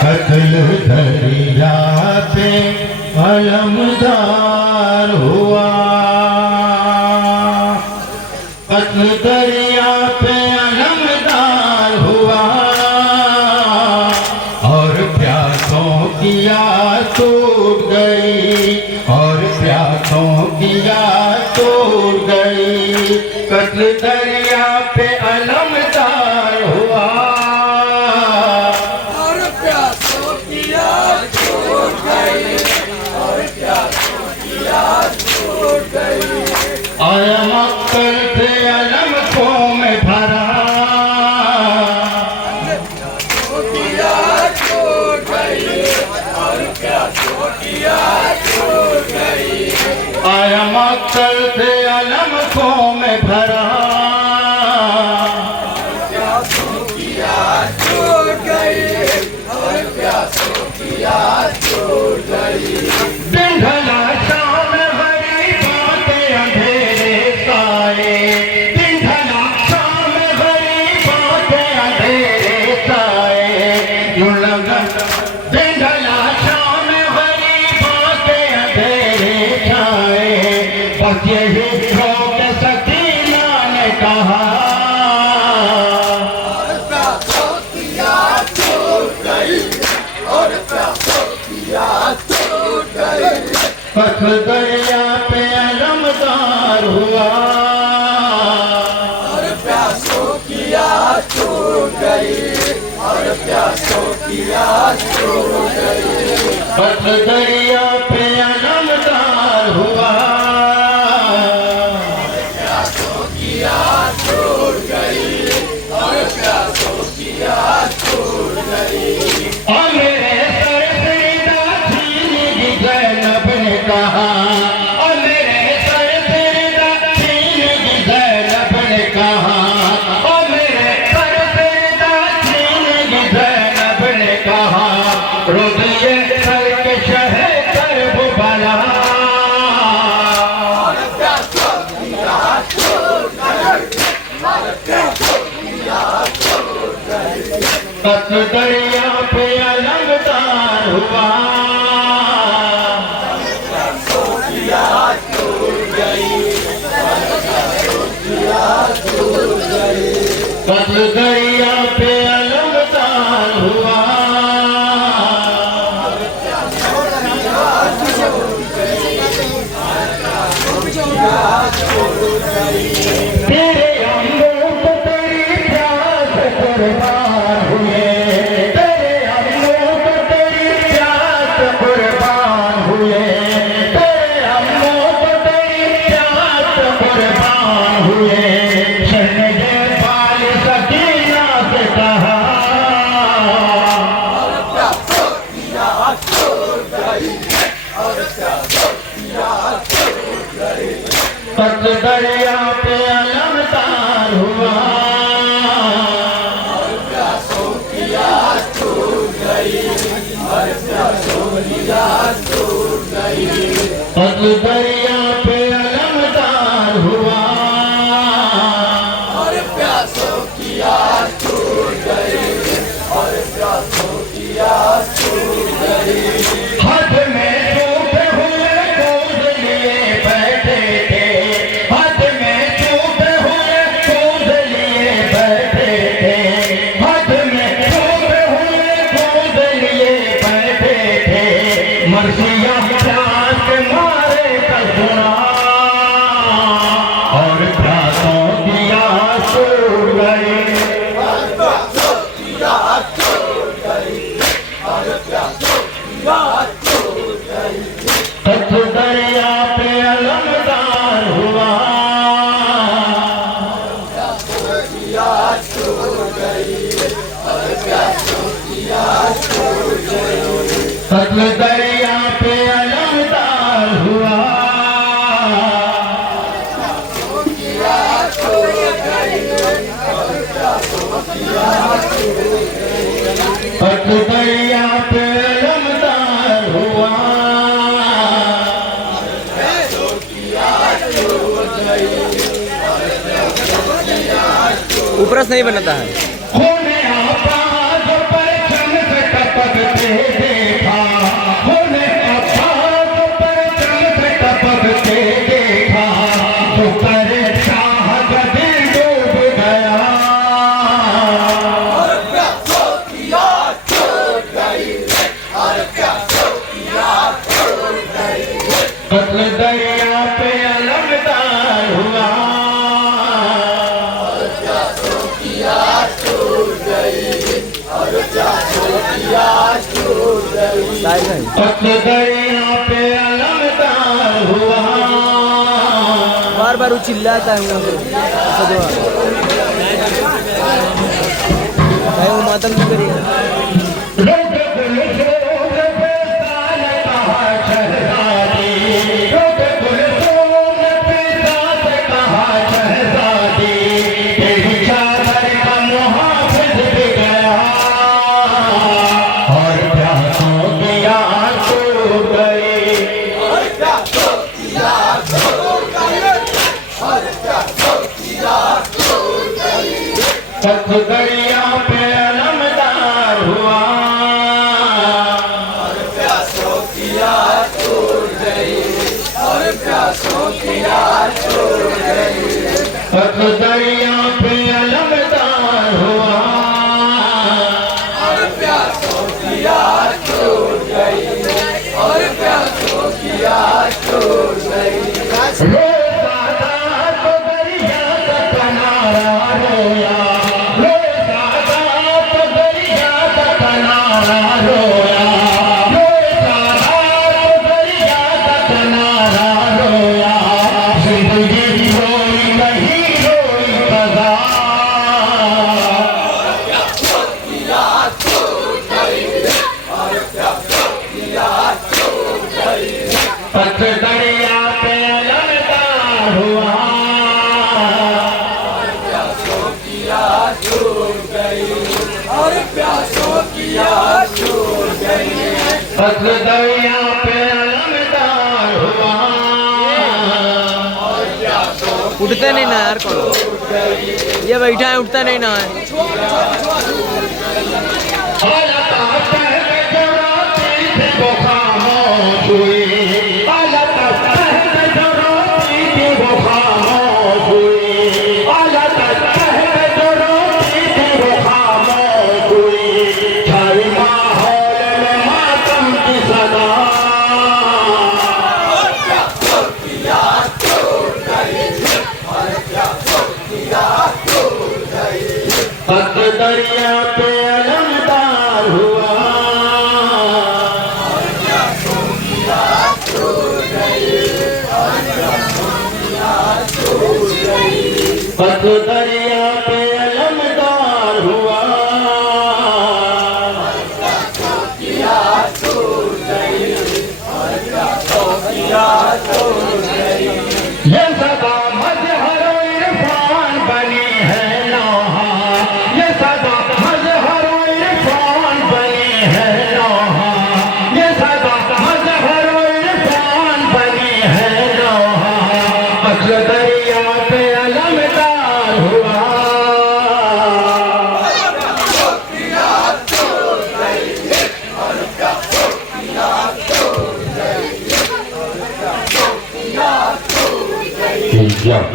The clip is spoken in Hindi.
कत्ल दरिया पे अलमदार हुआ, कत्ल दरिया पे अलमदार हुआ, और प्यासों की आस टूट गई, और प्यासों की आस टूट गई। कत्ल दरिया पे अलमदार हुआ, और प्यासों की आस टूट गई, और प्यासों की आस टूट गई। आया मक्कर से अलम को में भरा, प्यासों की आस टूट गई, और प्यासों की आस टूट गई। आया मक्कर से अलम को में भरा, प्यासों की आस टूट गई, और प्यासों की आस टूट गई। दिन ढला शाम भरी बातें अंधेरे साए, दिन ढला शाम भरी बातें अंधेरे साए, यूं लगा दिन ढला शाम भरी बातें अंधेरे छाए। बस यही रोक सकीना ने कहा, और प्यासों की आस टूट गई, और प्यासों की आस टूट गई। कत्ल दरिया पे अलमदार हुआ, और प्यासों की आस टूट गई, और प्यासों की आस टूट गई। कत्ल दरिया पे अलमदार हुआ, प्यासों की आस टूट गई, और प्यासों की आस टूट गई। और मेरे सर से दाढ़ी की ज़ैनब ने कहा, और मेरे सर से दाढ़ी की ज़ैनब ने कहा, और मेरे सर से दाढ़ी की ज़ैनब ने कहा, रोज़िए सर के शहर कर वो भला। और प्यासों की आस टूट गई, और प्यासों की आस टूट गई। कत्ल दरिया पे अलमदार हुआ, प्यासों की आस टूट गई, और प्यासों की आस टूट गई। कत्ल दरिया पे अलमदार हुआ, तेरे अमृत तेरी प्यास कुर्बान हुए, तेरे अमृत तेरी प्यास कुर्बान हुए, तेरे अमृत तेरी प्यास कुर्बान हुए। शहनगे बाल सकीना से कहा, और प्यासों की आस टूट गई, और प्यासों की आस टूट गई। कत्ल दरिया पे अलमदार हुआ, और प्यासों की आस टूट गई, और प्यासों की आस टूट गई। कत्ल दरिया पे अलमदार हुआ, और प्यासों की आस टूट गई, और प्यासों की आस टूट गई। हाथ में टूटे हुए दूध लिए बैठे थे, हाथ में टूटे हुए दूध लिए बैठे थे, हाथ में टूटे हुए दूध लिए बैठे थे। मर्सिया प्यास के मारे का सुना, और प्यासों की आस टूट गई। और प्यासों की आस टूट गई, और प्यासों की आस टूट गई। कत्ल दरिया पे अलमदार हुआ, प्यासों की आस टूट गई, और प्यासों की आस टूट गई। कत्ल दरिया पे अलमदार हुआ, प्यासों की आस टूट गई, और प्यासों की आस टूट गई। कत्ल दरिया पे अलमदार हुआ, प्यासों की आस टूट गई, और प्यासों की आस टूट ऊपर से नहीं बनता है। खून आपाज पर चमक टपक पथ दरिया पे अलमदार हुआ, बार बार वो चिल्लाता है वहाँ से वो मातम नहीं करेगा। लोग गुलशोन पे साल कहा शहजादी, लोग गुलशोन पे साल कहा शहजादी, तेरी चादर का मुहाफिज भी गया और प्यासों की आग छूट गई। पथ दरिया पे अलमदार हुआ, पथ दरिया पे अलमदार हुआ, रोज़ादा तो दरिया का किनारा रोया, रोज़ादा तो दरिया का किनारा रोया, रोज़ादा तो दरिया का किनारा रोया, जिंदगी रोई नहीं रोई कज़ा। पथ दरिया पे अलमदार हुआ, पथ दरिया पे अलमदार हुआ, उठता नहीं ना यार कौन ये बैठा है उठता नहीं ना है। हालत पहले जो रोती थी वो खामोश हुई, हालत पहले जो रोती थी वो खामोश हुई, हालत पहले जो रोती थी वो खामोश हुई, छाई माहौल में मातम की सदा। पथ दरिया पे अलमदार हुआ, पथ दरिया पे अलमदार हुआ, ये सदा मजहर इरफान बनी है लोहा, ये सदा मजहर इरफान बनी है लोहा, ये सदा मजहर इरफान बनी है लोहा, पथ दरिया पे अलमदार हुआ। Yeah.